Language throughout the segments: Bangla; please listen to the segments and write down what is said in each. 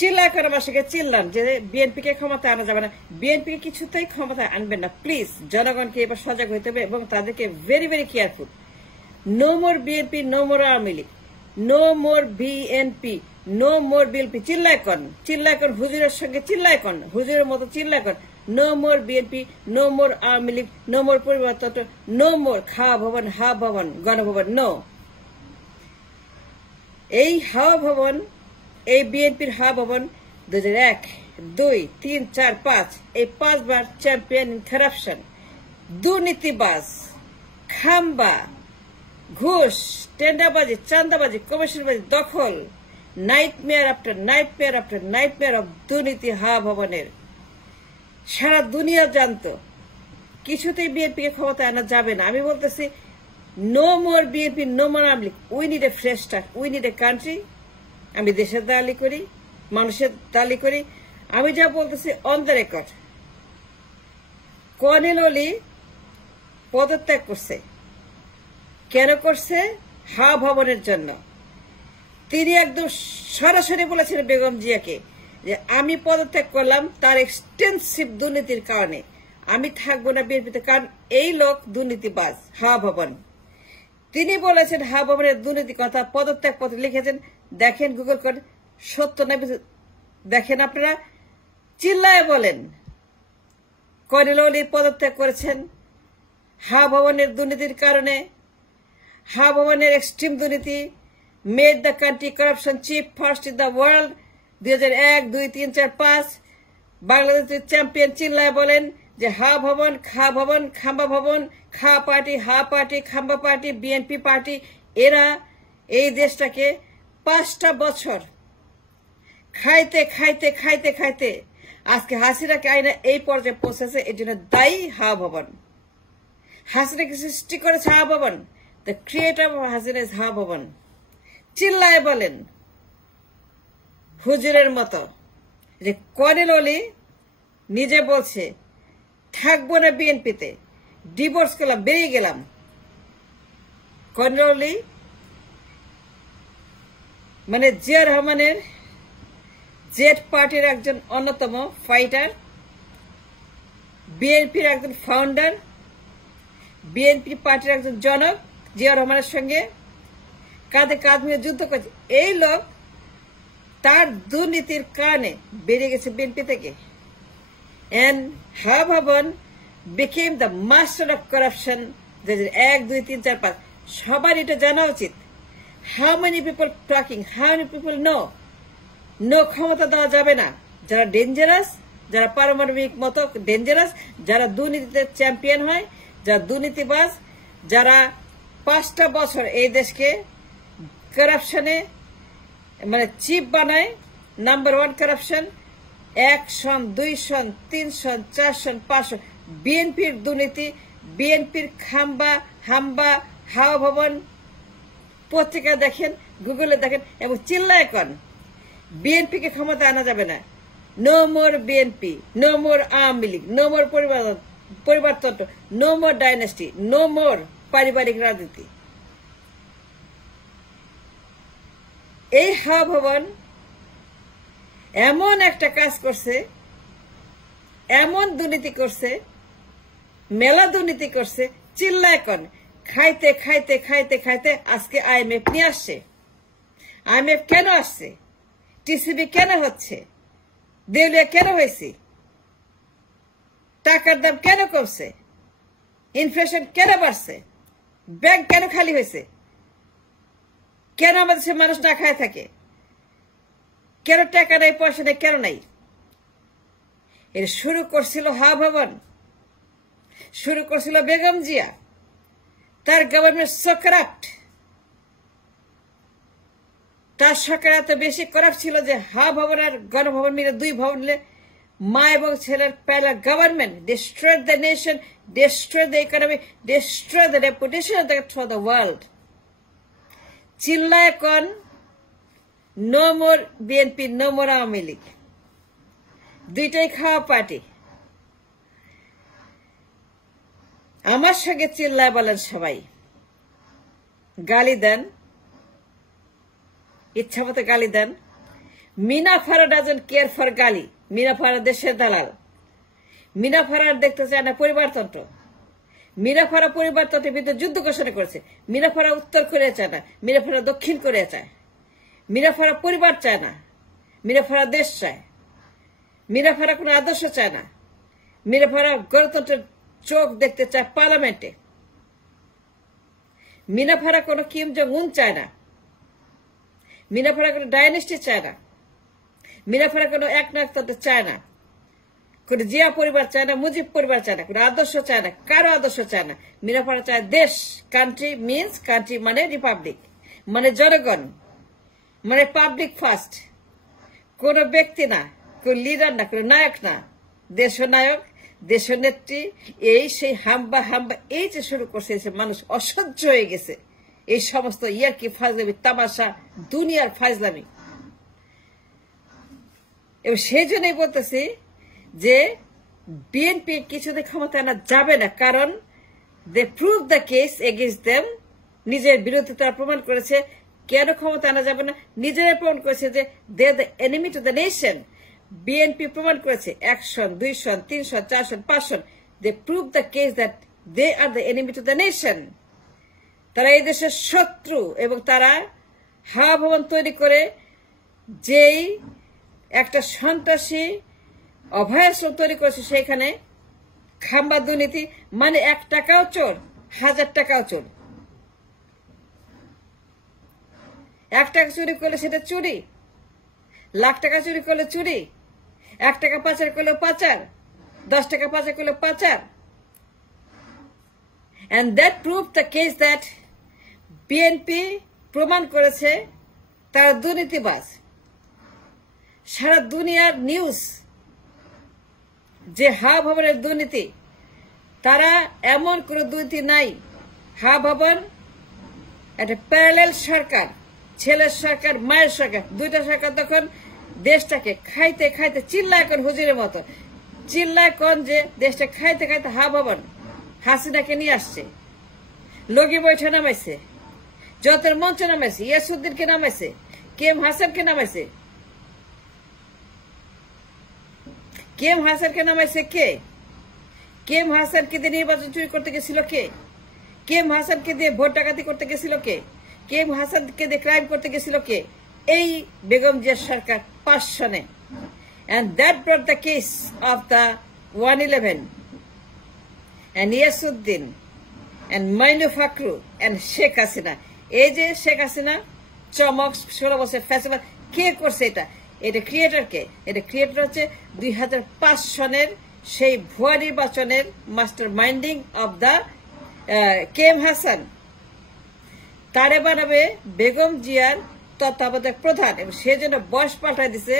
চিল্লায় করে আমার সঙ্গে চিল্লান যে বিএনপি কে ক্ষমতায় আনা যাবে না। বিএনপি কে কিছুতেই ক্ষমতায় আনবেন না। প্লিজ জনগণকে এবার সজাগ হইতে হবে এবং তাদেরকে very very careful. No more BNP, no more Awami League, no more BNP, no more BNP. চিল্লায় কন হুজুরের সঙ্গে চিল্লায় কন, হুজুরের মতো চিল্লায় কন। No more BNP, no more Awami League, no more পরিবর্তন, নো মোর খাওয়া ভবন, হাওয়া ভবন, গণভবন। নো, এই হাওয়া ভবন, এই বিএনপির হাওয়া ভবন 2001, 2, 3, 4, 5 এই 5 বার চ্যাম্পিয়ন ইন কারাপশন, দুর্নীতিবাজ, খাম্বা, ঘুষ, টেন্ডারবাজি, চাঁদাবাজি, কমিশনবাজি, দখল, nightmare after nightmare after nightmare of দুর্নীতি হাওয়া ভবনের। সারা দুনিয়া জানতো কিছুতেই বিএনপি কে ক্ষমতায় আনা যাবে না। আমি বলতেছি no more BNP, no more Awami League. We need a fresh start, we need a country. আমি দেশের দালালি করি, মানুষের দালালি করি। আমি যা বলতেছি অন দ্য রেকর্ড। কর্নেল ওলি পদত্যাগ করছে, কেন করছে? হাওয়া ভবনের জন্য। তিনি একদম সরাসরি বলেছেন বেগম জিয়াকে যে আমি পদত্যাগ করলাম তার এক্সটেন্সিভ দুর্নীতির কারণে, আমি থাকবো না বিএনপিতে, কারণ এই লোক দুর্নীতিবাজ। হাওয়া ভবন তিনি বলেছেন, হাওয়া ভবনের দুর্নীতি কথা পদত্যাগ পত্র লিখেছেন। দেখেন, গুগল করে, সত্য না দেখেন, আপনারা চিল্লায় বলেন কর্নেল ওলি পদত্যাগ করেছেন হাওয়া ভবনের দুর্নীতির কারণে। হাওয়া ভবনের এক্সট্রিম দুর্নীতি made the country corruption chief first in the world. 2001, 2, 3, 4, 5 বাংলাদেশের চ্যাম্পিয়ন চিল্লায় বলেন যে হাওয়া ভবন, খাওয়া ভবন, খাম্বা ভবন, খাওয়া পার্টি, হাওয়া পার্টি, খাম্বা পার্টি, বিএনপি পার্টি, এরা এই দেশটাকে 5টা বছর খাইতে খাইতে খাইতে খাইতে আজকে হাসিনাকে আইনা এই পর্যায়ে পৌঁছেছে। এর জন্য দায়ী হাওয়া ভবন। হাসিনাকে সৃষ্টি করেছে হাওয়া ভবন। The creator of Hasina is হাওয়া ভবন। চিল্লায় বলেন হুজুরের মতো যে কর্নেল ওলি নিজে বলছে থাকবো না বিএনপিতে, ডিভোর্স করলাম, বেরিয়ে গেলাম। কর্নেল ওলি মানে জিয়া রহমানের জেড পার্টির একজন অন্যতম ফাইটার, বিএনপির একজন ফাউন্ডার, বিএনপি পার্টির একজন জনক, জিয়া রহমানের সঙ্গে কাঁধে কাঁধ মিলিয়ে যুদ্ধ করছে। এই লোক তার দুর্নীতির কারণে বেরিয়ে গেছে বিএনপি থেকে। এন্ড হাওয়া ভবন became the master of corruption 1, 2, 3, 4, 5 সবার এটা জানা উচিত। How many people talking, how many people know? No, ক্ষমতা দেওয়া যাবে না। যারা ডেঞ্জারাস, যারা পারমাণবিক মতো ডেঞ্জারাস, যারা দুর্নীতিতে চ্যাম্পিয়ন হয়, যারা দুর্নীতিবাজ, যারা 5টা বছর এই দেশকে কারাপশনে মানে চিপ বানায়, নাম্বার 1 কারাপশন, 1 সন, 2 সন, 3 সন, 4 সন, 5 সন, বিএনপির দুর্নীতি, বিএনপির খাম্বা, হাম্বা, হাওয়া ভবন। পত্রিকা দেখেন, গুগলে দেখেন এবং চিল্লায় কন বিএনপি কে ক্ষমতা আনা যাবে না। No more BNP, no more Awami League, no more পরিবারতন্ত্র, no more dynasty, no more পারিবারিক রাজনীতি। এই হাওয়া ভবন এমন একটা কাজ করছে, এমন দুর্নীতি করছে, মেলা দুর্নীতি করছে। চিল্লায় কন খাইতে খাইতে খাইতে খাইতে আজকে আইএমএফ নিয়ে আসছে। আইএমএফ কেন আসছে? টিসিবি কেন হচ্ছে? দেউলিয়া কেন হয়েছে? টাকার দাম কেন কমছে? ইনফ্লেশন কেন বাড়ছে? ব্যাংক কেন খালি হয়েছে? কেন আমাদের দেশের মানুষ না খায় থাকে? কেন টাকা নাই, পয়সা নেই, কেন নাই? এর শুরু করছিল হাওয়া ভবন, শুরু করছিল বেগম জিয়া। তার গভর্নমেন্ট সো কারাপ্ট, তার সরকার এত বেশি কারাপ্ট ছিল যে হাওয়া ভবন আর গণভবন মিলে 2 ভবন মিলে মা এবং ছেলের parallel government destroyed the nation, destroyed the economy, destroyed the reputation for the world. চিল্লায় কন no more BNP, no more Awami League. দুইটাই খাওয়া পার্টি। আমার সঙ্গে চিল্লায় বলেন সবাই, গালি দেন, ইচ্ছা মতো গালি দেন, মিনা ফারা ডাজন্ট কেয়ার ফর গালি। মিনা ফারা দেশের দালাল। মিনা ফারার দেখতে চায় না পরিবারতন্ত্র। মিনা ফারা পরিবারতন্ত্রের বিরুদ্ধে যুদ্ধ ঘোষণা করেছে। মিনা ফারা উত্তর কোরিয়া চায় না, মিনা ফারা দক্ষিণ কোরিয়া চায়। মিনা ফারা পরিবার চায় না, মিনা ফারা দেশ চায়। মিনা ফারা কোনো আদর্শ চায় না। মিনা ফারা গণতন্ত্রের চোখ দেখতে চায় পার্লামেন্টে। মিনা ফারা কোনো কিম জং উন চায় না। মিনা ফারা কোনো ডাইনেস্টি চায় না। মিনা ফারা কোনো একনায়কতন্ত্র চায় না। কোনো জিয়া পরিবার চায় না, মুজিব পরিবার চায় না, কোনো আদর্শ চায় না, কারো আদর্শ চায় না। মিনা ফারা চায় দেশ। কান্ট্রি মিনস কান্ট্রি মানে রিপাবলিক, মানে জনগণ, মানে পাবলিক ফার্স্ট। কোন ব্যক্তি না, কোন লিডার না, কোন নায়ক না, দেশনায়ক, দেশনেত্রী। এই সেই হাম্বা হাম্বা এই যে শুরু করছে, মানুষ অসহ্য হয়ে গেছে এই সমস্ত ইয়ারকি ফাজলামি, তামাশা, দুনিয়ার ফাজলামি। এবং সেই জন্যই বলতেছি যে বিএনপি কিছুতে ক্ষমতা আনা যাবে না, কারণ they prove the case against them. নিজের বিরুদ্ধে তারা প্রমাণ করেছে। কেন ক্ষমতা আনা যাবে না? নিজেরাই প্রমাণ করেছে যে they the enemy to the nation. BNP প্রমাণ করেছে 1 সন, 2 সন, 3 সন, 4 সন, 5 সন। They prove the case that they are the enemy to the nation. তারা এই দেশের শত্রু এবং তারা হাওয়া ভবন তৈরি করে যেই একটা সন্ত্রাসী অভয়াশ্রম তৈরি করেছে, সেখানে খাম্বা দুর্নীতি, মানে 1 টাকাও চোর, 1000 টাকাও চোর। 1 টাকা চুরি করলে সেটা চুরি, লাখ টাকা চুরি করলে চুরি, 1 টাকা পাচার করলে পাচার, 10 টাকা পাচার করলে পাচার। And that proved the case that BNP প্রমাণ করেছে তারা দুর্নীতিবাজ। সারা দুনিয়ার নিউজ যে হাওয়া ভবনের দুর্নীতি, তারা এমন কোন দুর্নীতি নাই। হাওয়া ভবন একটা প্যারালেল সরকার, ছেলের সরকার, মায়ের সরকার, দুইটা সরকার তখন দেশটাকে খাইতে খাইতে চিল্লায় কোন হুজুরের মতো চিল্লায় কোন যে দেশটা খাইতে খাইতে হাওয়া ভবন হাসিনাকে নিয়ে আসছে, লগি বৈঠে নামাইছে, যতের মঞ্চে নামাইছে, ইয়াসুদ্দিনকে নামাইছে, কেএম হাসানকে নামাইছে। কেএম হাসানকে নামাইছে কে? কেএম হাসানকে দিয়ে নির্বাচন চুরি করতে গেছিল কে? কেএম হাসানকে দিয়ে ভোট ডাকাতি করতে গেছিল কে? কেএম হাসানকে দিয়ে ক্রাইম করতে গেছিল কে? এই বেগম জিয়ার সরকার 5 সনে। And that brought the case of the 111 and Yasuddin and Mainu Fakru and Sheikh Hasina. এই যে শেখ হাসিনা চমক 16 বছর ফ্যাসিবাদ কে করছে? এটা ক্রিয়েটর কে? এটা ক্রিয়েটর হচ্ছে 2005 সনের সেই ভুয়া নির্বাচনের master minding of the KM Hasan. তারে বানাবে বেগম জিয়ার তত্ত্বাবধায়ক প্রধান, এবং সে জন্য বয়স পাল্টাই দিছে।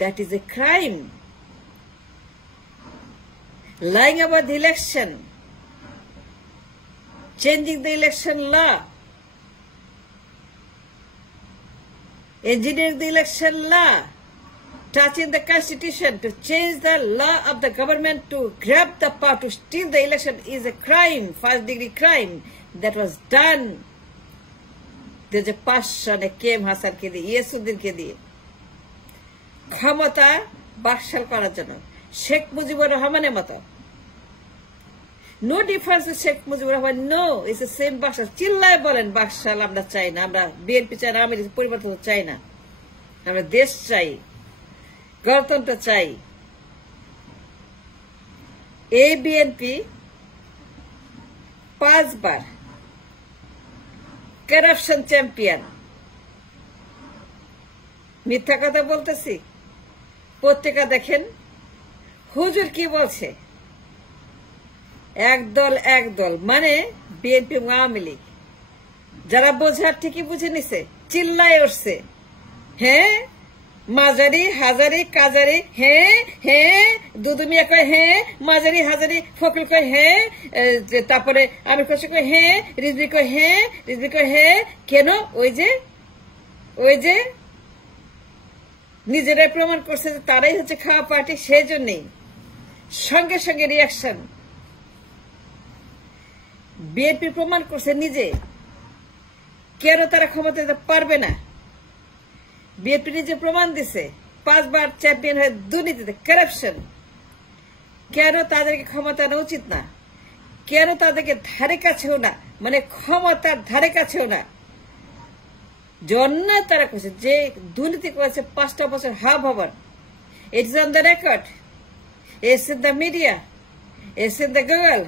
That is a crime. lying about the election, changing the election law, engineering the election law, touching the constitution to change the law of the government to grab the power to steal the election is a crime, 1st-degree crime that was done. There's a passion a KM হাসানকে দিয়ে, ইয়াসুদ্দিনকে দিয়ে ক্ষমতা বাকশাল করার জন্য, শেখ মুজিবুর রহমানের মতো। No difference Sheikh Mujibur Rahman, no, it's the same BAKSAL. চিল্লায় বলেন বাকশাল আমরা চাই না, আমরা বিএনপি চাই না, আমি পরিবর্তন চাই না, আমরা দেশ চাই, গণতন্ত্র চাই। এই বিএনপি 5 বার কারাপশন চ্যাম্পিয়ন। মিথ্যা কথা বলতেছি? পত্রিকা দেখেন, হুজুর কি বলছে, একদল একদল মানে বিএনপি আওয়ামী লীগ। যারা বোঝার ঠিকই বুঝে নিছে, চিল্লায় উঠছে, হ্যাঁ মাজারি হাজারি কাজারি, হ্যাঁ হ্যাঁ, দুদুমিয়া কয় হ্যাঁ, মাজারি হাজারি, ফকির কয় হ্যাঁ, তারপরে আমির খসরু কয় হ্যাঁ, রিজভি কয় হ্যাঁ, রিজভি কয় হ্যাঁ। কেন? ওই যে নিজেরাই প্রমাণ করছে যে তারাই হচ্ছে খাওয়া পার্টি, সেই জন্যই সঙ্গে সঙ্গে রিয়াকশন। বিএনপি প্রমাণ করছে নিজে কেন তারা ক্ষমতা দিতে পারবে না। বিএনপি নিজে প্রমাণ দিছে 5 বার চ্যাম্পিয়ন হয়ে দুর্নীতিতে, কারাপশন। কেন তাদেরকে ক্ষমতা আনা উচিত না? কেন তাদেরকে ধারে কাছেও না, মানে ক্ষমতার ধারে কাছেও না? জন্য তারা করছে যে দুর্নীতি করেছে 5টা বছর হাব হবার। It's on the record, it's in the media, it's in the Google,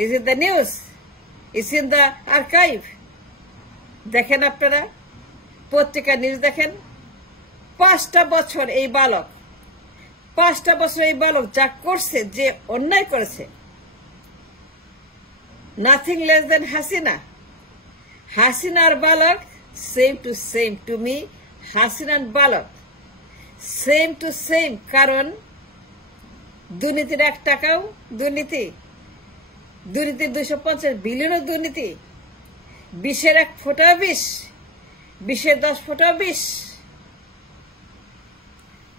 it's in the news, it's in the archive. দেখেন আপনারা, পত্রিকা নিউজ দেখেন। 5টা বছর এই বালক, 5টা বছর এই বালক যা করছে, যে অন্যায় করেছে, নাথিং লেস দেন হাসিনা। হাসিনার বালক same to same, to me হাসিনার বালক সেম টু সেম। কারণ দুর্নীতির 1 টাকাও দুর্নীতি, দুর্নীতির 250 বিলিয়নও দুর্নীতি, 20-এর 1 ফোঁটাও 20, 20-এর 10 ফোঁটাও 20।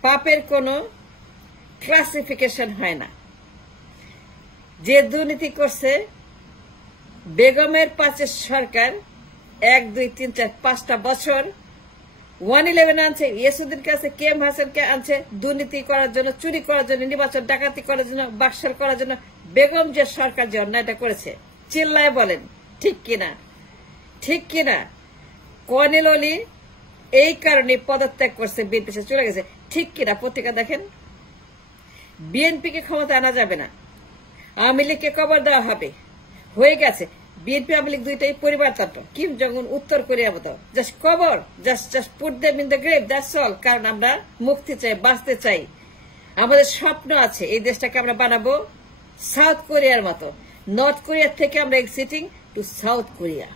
পাপের কোনো ক্লাসিফিকেশন হয় না। যে দুর্নীতি করছে বেগমের 5-এর সরকার, 1, 2, 3, 4, 5টা বছর 111 আনছে, ইয়াসুদ্দিনকে আছে, কেএম হাসানকে আনছে দুর্নীতি করার জন্য, চুরি করার জন্য, নির্বাচন ডাকাতি করার জন্য, বাকশাল করার জন্য। বেগম যে সরকার যে অন্যায়টা করেছে, চিল্লায় বলেন ঠিক কিনা? ঠিক কিনা? কর্নেল অলি এই কারণে পদত্যাগ করছে, বিএনপি চলে গেছে, ঠিক কিনা? পত্রিকা দেখেন। বিএনপিকে ক্ষমতা আনা যাবে না, আওয়ামী লীগকে কবর দেওয়া হবে, হয়ে গেছে। বিএনপি আওয়ামী লীগ দুইটাই পরিবারতন্ত্র। কিম জং উন উত্তর কোরিয়ার মতো, জাস্ট কবর, just put them in the grave, that's all. কারণ আমরা মুক্তি চাই, বাঁচতে চাই, আমাদের স্বপ্ন আছে এই দেশটাকে আমরা বানাবো সাউথ কোরিয়ার মতো। নর্থ কোরিয়ার থেকে আমরা এক্সিটিং টু সাউথ কোরিয়া।